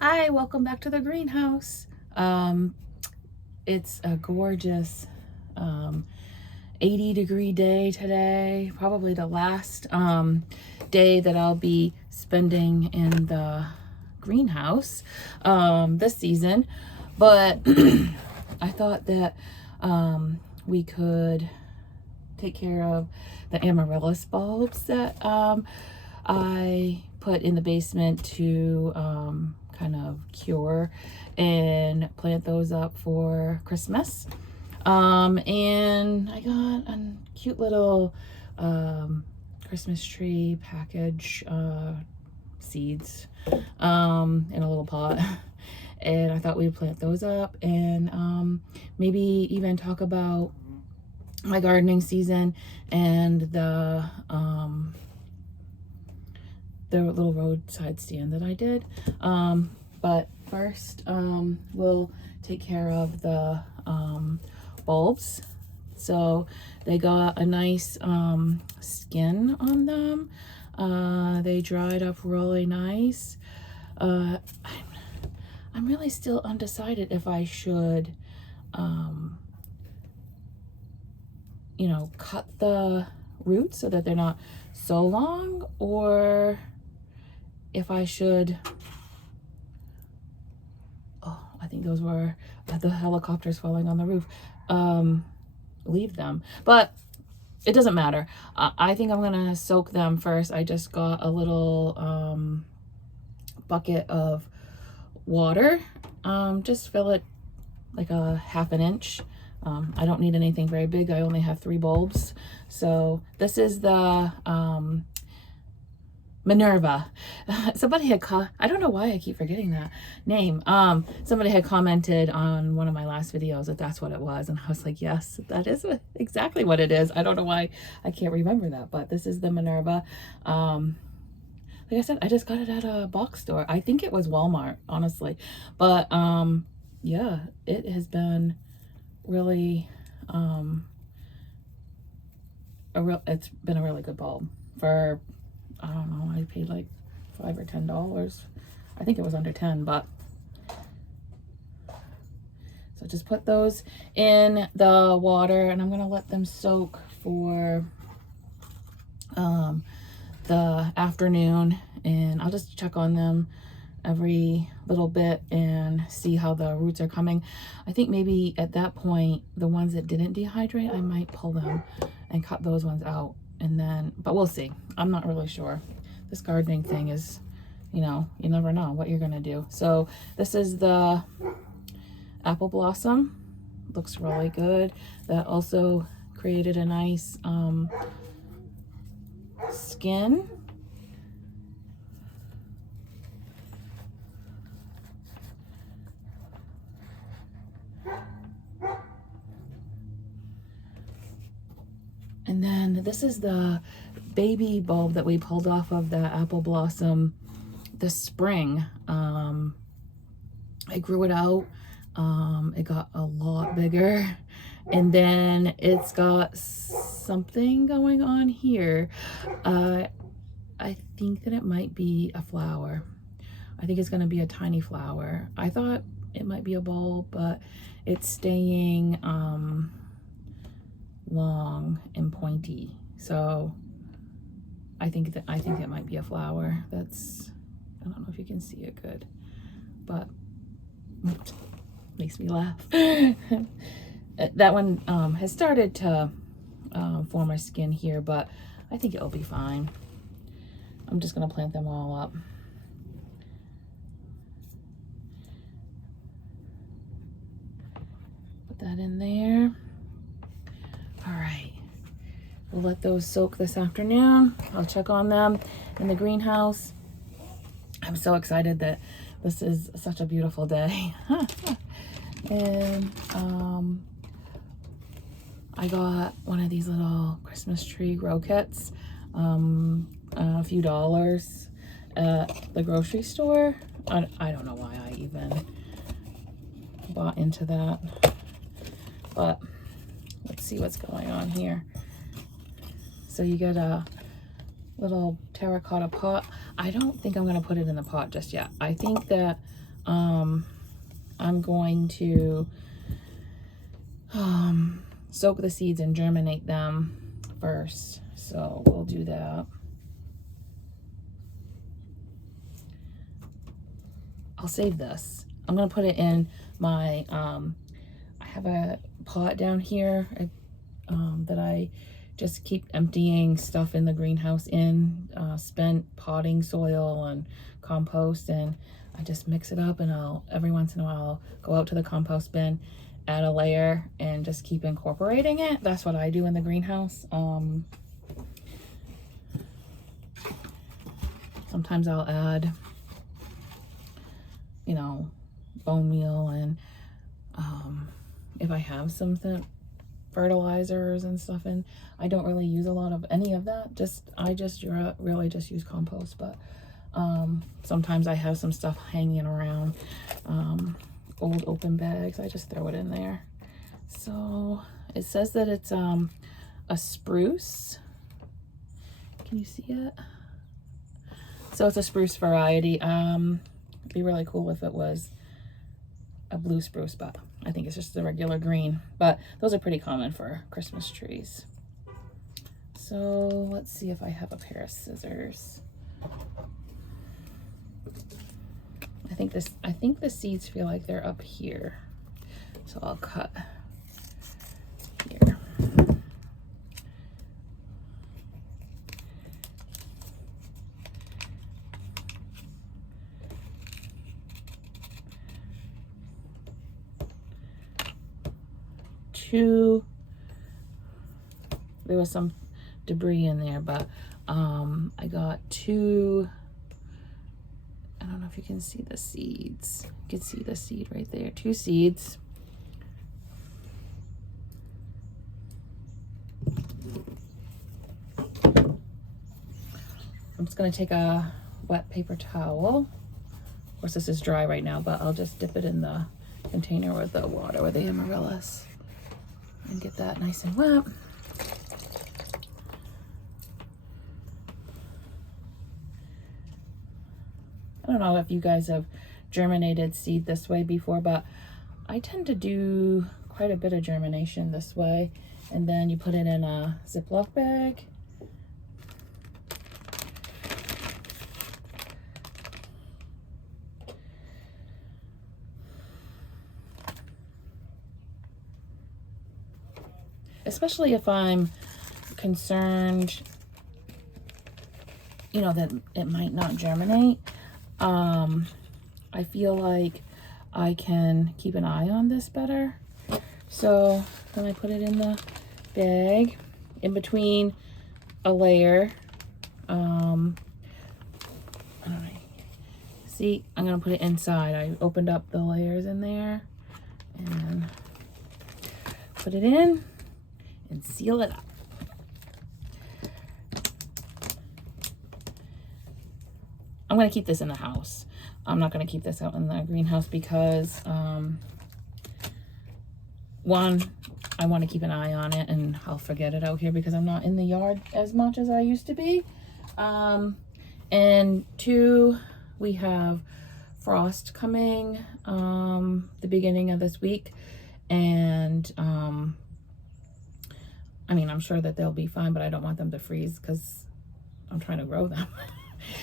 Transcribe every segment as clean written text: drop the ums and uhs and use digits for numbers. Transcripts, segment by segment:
Hi, welcome back to the greenhouse. It's a gorgeous 80-degree day today, probably the last day that I'll be spending in the greenhouse this season. But I thought that we could take care of the Amaryllis bulbs that I put in the basement to kind of cure and plant those up for Christmas. And I got a cute little Christmas tree package seeds in a little pot. And I thought we'd plant those up and maybe even talk about my gardening season and the little roadside stand that I did. But first, we'll take care of the bulbs. So they got a nice skin on them. They dried up really nice. I'm really still undecided if I should cut the roots so that they're not so long, or if I should, I think those were the helicopters falling on the roof, leave them. But it doesn't matter. I think I'm gonna soak them first. I just got a little bucket of water. Just fill it like a half an inch. I don't need anything very big. I only have 3 bulbs. So this is the Minerva. Somebody had I don't know why I keep forgetting that name. Somebody had commented on one of my last videos that that's what it was, and I was like, yes, that is exactly what it is. I don't know why I can't remember that, but this is the Minerva. Like I said, I just got it at a box store. I think it was Walmart, honestly. But yeah, it has been really it's been a really good bulb for, I don't know, I paid like $5 or $10. I think it was under 10, but so just put those in the water, and I'm gonna let them soak for the afternoon, and I'll just check on them every little bit and see how the roots are coming. I think maybe at that point, the ones that didn't dehydrate, I might pull them and cut those ones out, and then, but we'll see. I'm not really sure. This gardening thing is, you never know what you're gonna do. So this is the apple blossom. Looks really good. That also created a nice skin. And then this is the baby bulb that we pulled off of the apple blossom this spring. I grew it out. It got a lot bigger, and then it's got something going on here. I think that it might be a flower. I think it's going to be a tiny flower. I thought it might be a bulb, but it's staying long and pointy. So I think that might be a flower. That's, I don't know if you can see it good, but makes me laugh. That one has started to form a skin here, but I think it'll be fine. I'm just gonna plant them all up. Put that in there. All right, we'll let those soak this afternoon. I'll check on them in the greenhouse. I'm so excited that this is such a beautiful day. And I got one of these little Christmas tree grow kits, a few dollars at the grocery store. I don't know why I even bought into that, but let's see what's going on here. So you get a little terracotta pot. I don't think I'm going to put it in the pot just yet. I think that I'm going to soak the seeds and germinate them first. So we'll do that. I'll save this. I'm gonna put it in my, I have a pot down here that I just keep emptying stuff in the greenhouse in, spent potting soil and compost, and I just mix it up, and I'll, every once in a while, go out to the compost bin, add a layer, and just keep incorporating it. That's what I do in the greenhouse. Sometimes I'll add, you know, bone meal, and if I have some fertilizers and stuff in, I don't really use a lot of any of that. I just really just use compost, but sometimes I have some stuff hanging around, old open bags. I just throw it in there. So it says that it's a spruce. Can you see it? So it's a spruce variety. It'd be really cool if it was a blue spruce, but I think it's just the regular green. But those are pretty common for Christmas trees. So let's see if I have a pair of scissors. I think the seeds feel like they're up here. So I'll cut here. There was some debris in there, but I got two. I don't know if you can see the seeds. You can see the seed right there. 2 seeds. I'm just going to take a wet paper towel. Of course, this is dry right now, but I'll just dip it in the container with the water with the Amaryllis and get that nice and wet. I don't know if you guys have germinated seed this way before, but I tend to do quite a bit of germination this way. And then you put it in a Ziploc bag. Especially if I'm concerned, you know, that it might not germinate. I feel like I can keep an eye on this better. So then I put it in the bag in between a layer. I don't know. See, I'm gonna put it inside. I opened up the layers in there and put it in and seal it up. I'm going to keep this in the house. I'm not going to keep this out in the greenhouse because, one, I want to keep an eye on it, and I'll forget it out here because I'm not in the yard as much as I used to be. And 2, we have frost coming the beginning of this week, and I mean, I'm sure that they'll be fine, but I don't want them to freeze because I'm trying to grow them.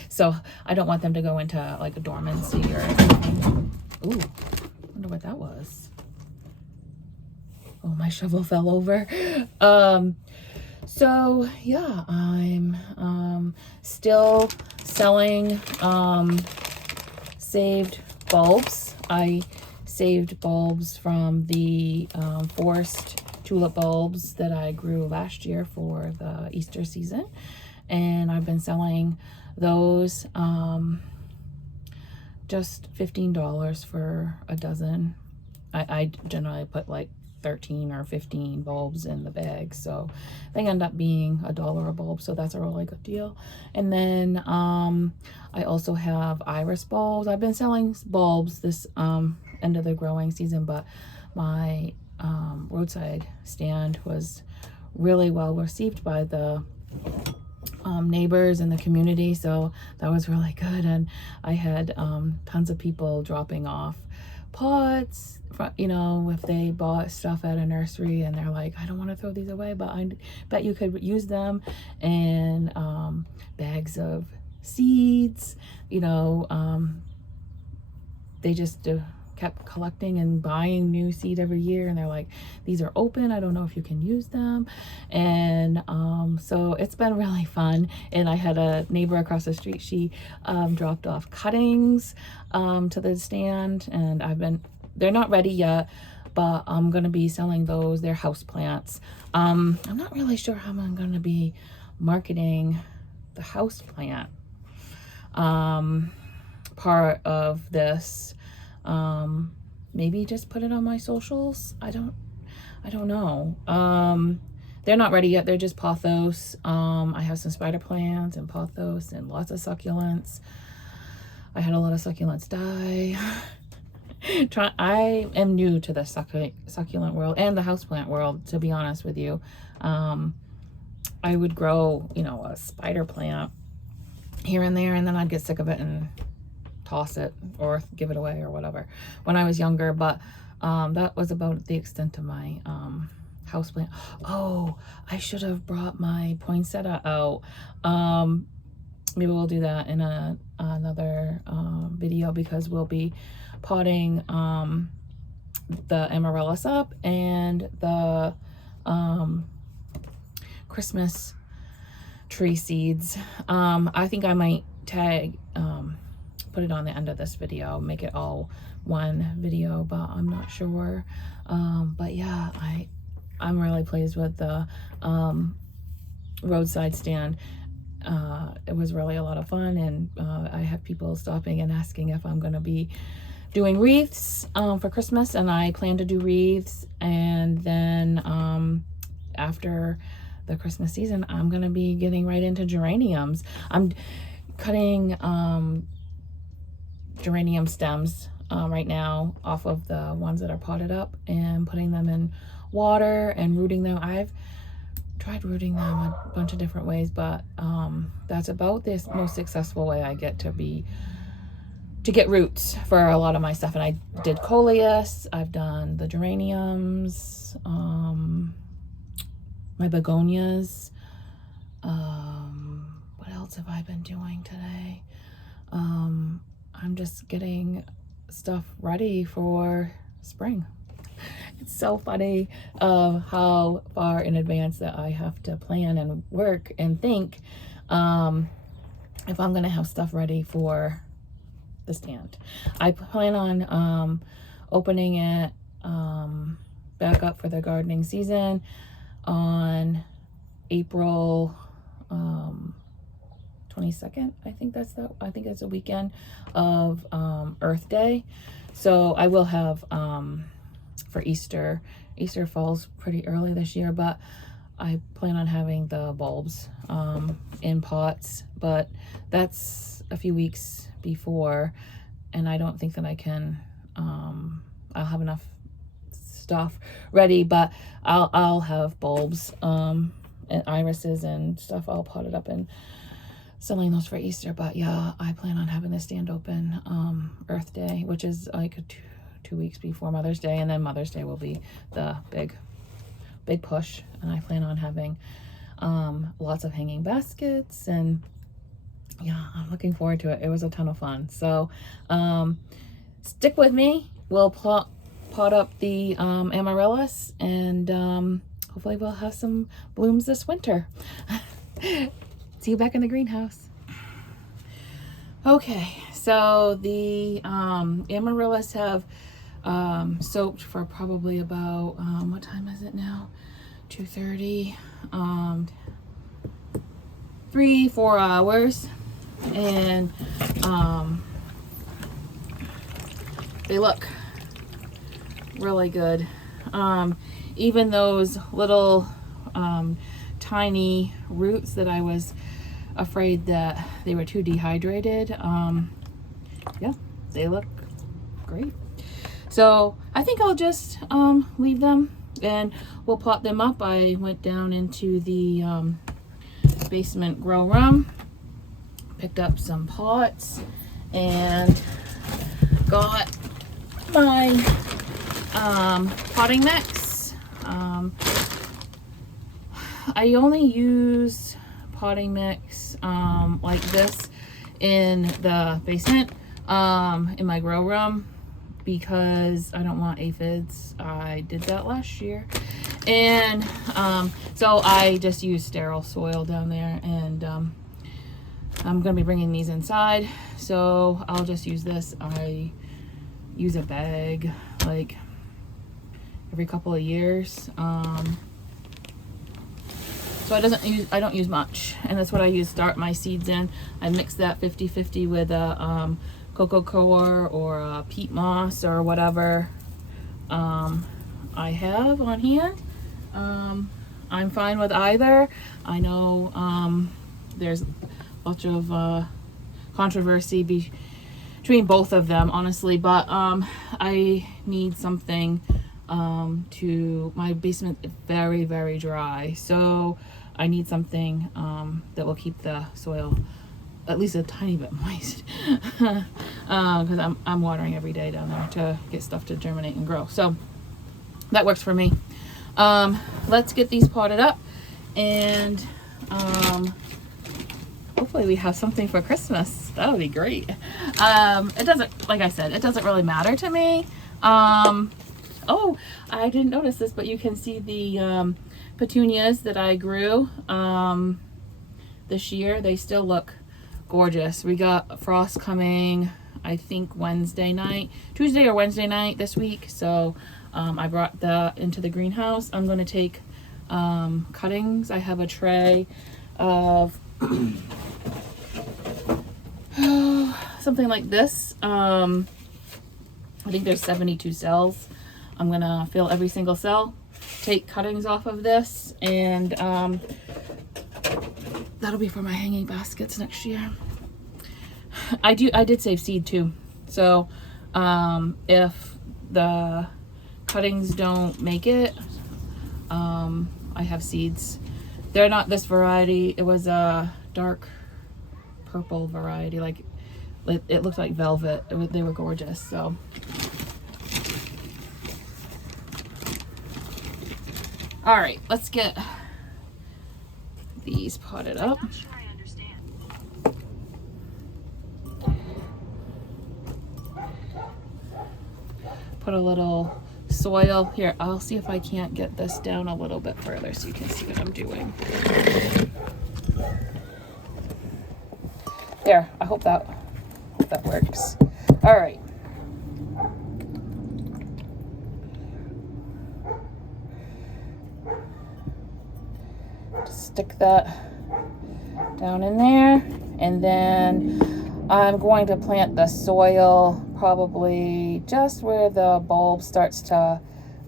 So I don't want them to go into like a dormancy or anything. Ooh, I wonder what that was. Oh, my shovel fell over. So yeah, I'm still selling saved bulbs. I saved bulbs from the forced tulip bulbs that I grew last year for the Easter season, and I've been selling those just $15 for a dozen. I generally put like 13 or 15 bulbs in the bag, so they end up being $1 a bulb, so that's a really good deal. And then I also have iris bulbs. I've been selling bulbs this end of the growing season, but my roadside stand was really well received by the neighbors in the community, so that was really good. And I had tons of people dropping off pots, you know, if they bought stuff at a nursery and they're like, I don't want to throw these away, but I bet you could use them. And bags of seeds, you know, they just kept collecting and buying new seed every year, and they're like, these are open, I don't know if you can use them. And so it's been really fun. And I had a neighbor across the street, she dropped off cuttings to the stand, and they're not ready yet, but I'm gonna be selling those. They're house plants. I'm not really sure how I'm gonna be marketing the house plant part of this. Maybe just put it on my socials. I don't know. They're not ready yet. They're just pothos. I have some spider plants and pothos and lots of succulents. I had a lot of succulents die. I am new to the succulent world and the houseplant world, to be honest with you. I would grow, you know, a spider plant here and there, and then I'd get sick of it and toss it or give it away or whatever when I was younger. But that was about the extent of my houseplant. Oh, I should have brought my poinsettia out. Maybe we'll do that in another video, because we'll be potting the Amaryllis up and the Christmas tree seeds. I think I might tag put it on the end of this video, make it all one video, but I'm not sure. But yeah, I'm really pleased with the roadside stand. It was really a lot of fun, and I have people stopping and asking if I'm going to be doing wreaths for Christmas, and I plan to do wreaths. And then after the Christmas season, I'm going to be getting right into geraniums. I'm cutting geranium stems right now off of the ones that are potted up and putting them in water and rooting them. I've tried rooting them a bunch of different ways, but that's about the most successful way I get to get roots for a lot of my stuff. And I did coleus, I've done the geraniums, my begonias. What else have I been doing today? I'm just getting stuff ready for spring. It's so funny how far in advance that I have to plan and work and think if I'm gonna have stuff ready for the stand. I plan on opening it back up for the gardening season on April 22nd. I think it's a weekend of Earth Day. So I will have for Easter falls pretty early this year, but I plan on having the bulbs in pots, but that's a few weeks before, and I don't think that I can I'll have enough stuff ready, but I'll have bulbs and irises and stuff all potted up and selling those for Easter. But yeah, I plan on having the stand open Earth Day, which is like 2 weeks before Mother's Day, and then Mother's Day will be the big push. And I plan on having lots of hanging baskets, and yeah, I'm looking forward to it. It was a ton of fun. So stick with me. We'll pot up the Amaryllis, and hopefully we'll have some blooms this winter. See you back in the greenhouse. Okay, so the Amaryllis have soaked for probably about what time is it now? 2:30. 3-4 hours, and they look really good. Even those little tiny roots that I was afraid that they were too dehydrated, yeah, they look great. So I think I'll just leave them and we'll pot them up. I went down into the basement grow room. Picked up some pots and got my potting mix. I only use potting mix like this in the basement, in my grow room, because I don't want aphids. I did that last year. And so I just use sterile soil down there, and I'm gonna be bringing these inside, so I'll just use this. I use a bag like every couple of years. So I don't use much, and that's what I start my seeds in. I mix that 50-50 with a cocoa coir or a peat moss or whatever I have on hand. I'm fine with either. I know there's lots of controversy between both of them, honestly, but I need something my basement is very, very dry, so I need something that will keep the soil at least a tiny bit moist, because I'm watering every day down there to get stuff to germinate and grow. So that works for me. Let's get these potted up, and hopefully we have something for Christmas. That would be great. It doesn't, like I said, it doesn't really matter to me. Oh, I didn't notice this, but you can see the petunias that I grew this year. They still look gorgeous. We got frost coming, I think Tuesday or Wednesday night this week. So I brought that into the greenhouse. I'm going to take cuttings. I have a tray of something like this. I think there's 72 cells. I'm gonna fill every single cell, take cuttings off of this, and that'll be for my hanging baskets next year. I did save seed too, so if the cuttings don't make it, I have seeds. They're not this variety. It was a dark purple variety, like it looked like velvet. They were gorgeous. So all right, let's get these potted up. I'm not sure I understand. Put a little soil here. I'll see if I can't get this down a little bit further so you can see what I'm doing. There, I hope that works. All right. Stick that down in there, and then I'm going to plant the soil probably just where the bulb starts to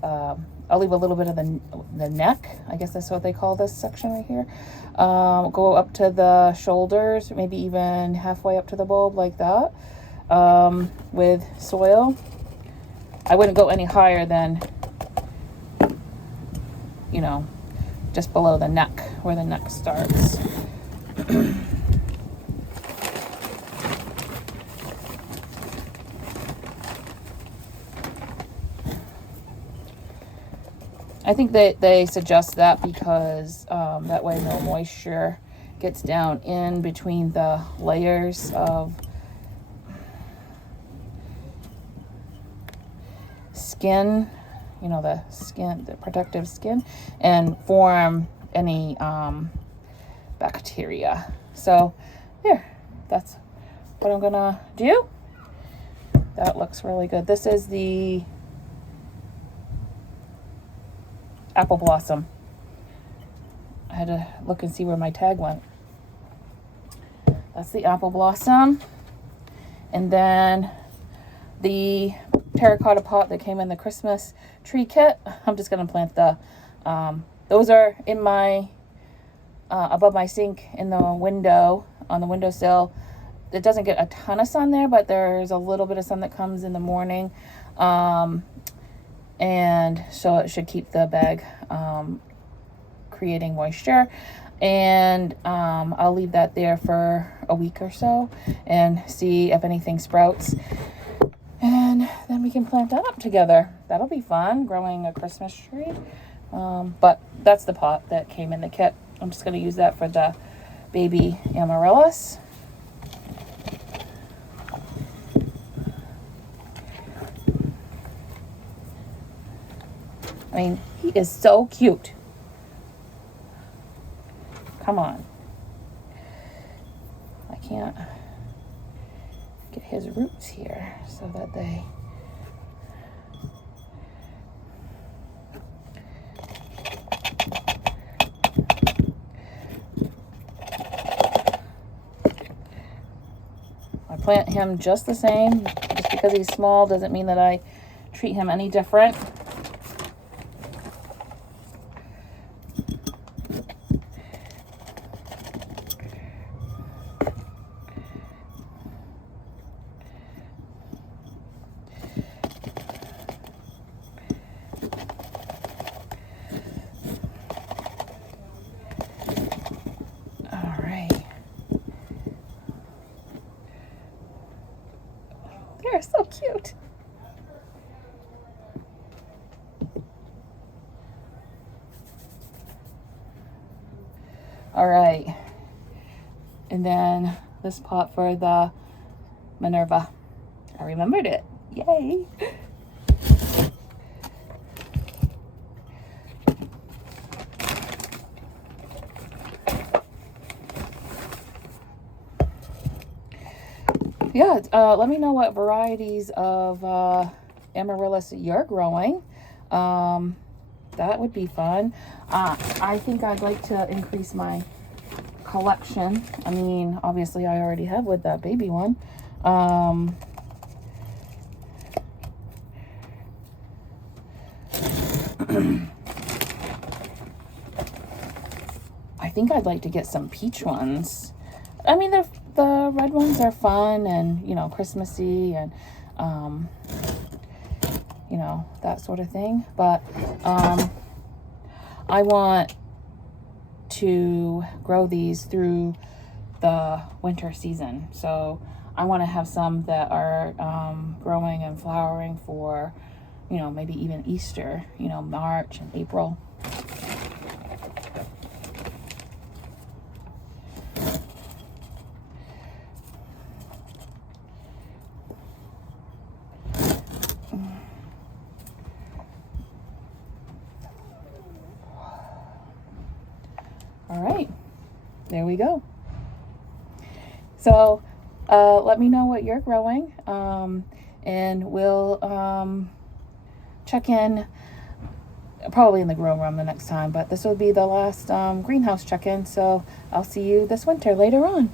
I'll leave a little bit of the neck, I guess that's what they call this section right here, go up to the shoulders, maybe even halfway up to the bulb, like that, with soil. I wouldn't go any higher than, just below the neck, where the neck starts. I think they suggest that because that way no moisture gets down in between the layers of skin, the protective skin, and form any bacteria. So there, that's what I'm gonna do. That looks really good. This is the apple blossom. I had to look and see where my tag went. That's the apple blossom. And then the terracotta pot that came in the Christmas tree kit. I'm just going to plant those are in my, above my sink in the window, on the windowsill. It doesn't get a ton of sun there, but there's a little bit of sun that comes in the morning. And so it should keep the bag creating moisture. and I'll leave that there for a week or so and see if anything sprouts, and then we can plant that up together. That'll be fun, growing a Christmas tree. But that's the pot that came in the kit. I'm just going to use that for the baby Amaryllis. I mean, he is so cute. Come on. I can't get his roots here so that they... I plant him just the same. Just because he's small doesn't mean that I treat him any different. They're so cute. All right. And then this pot for the Minerva. I remembered it. Yay. Yeah, let me know what varieties of Amaryllis you're growing. That would be fun. I think I'd like to increase my collection. I mean, obviously I already have with that baby one. I think I'd like to get some peach ones. I mean, the red ones are fun and, you know, Christmassy and, you know, that sort of thing. But I want to grow these through the winter season. So I want to have some that are growing and flowering for, you know, maybe even Easter, you know, March and April. All right, there we go. So let me know what you're growing, and we'll check in probably in the grow room the next time, but this will be the last greenhouse check-in, so I'll see you this winter later on.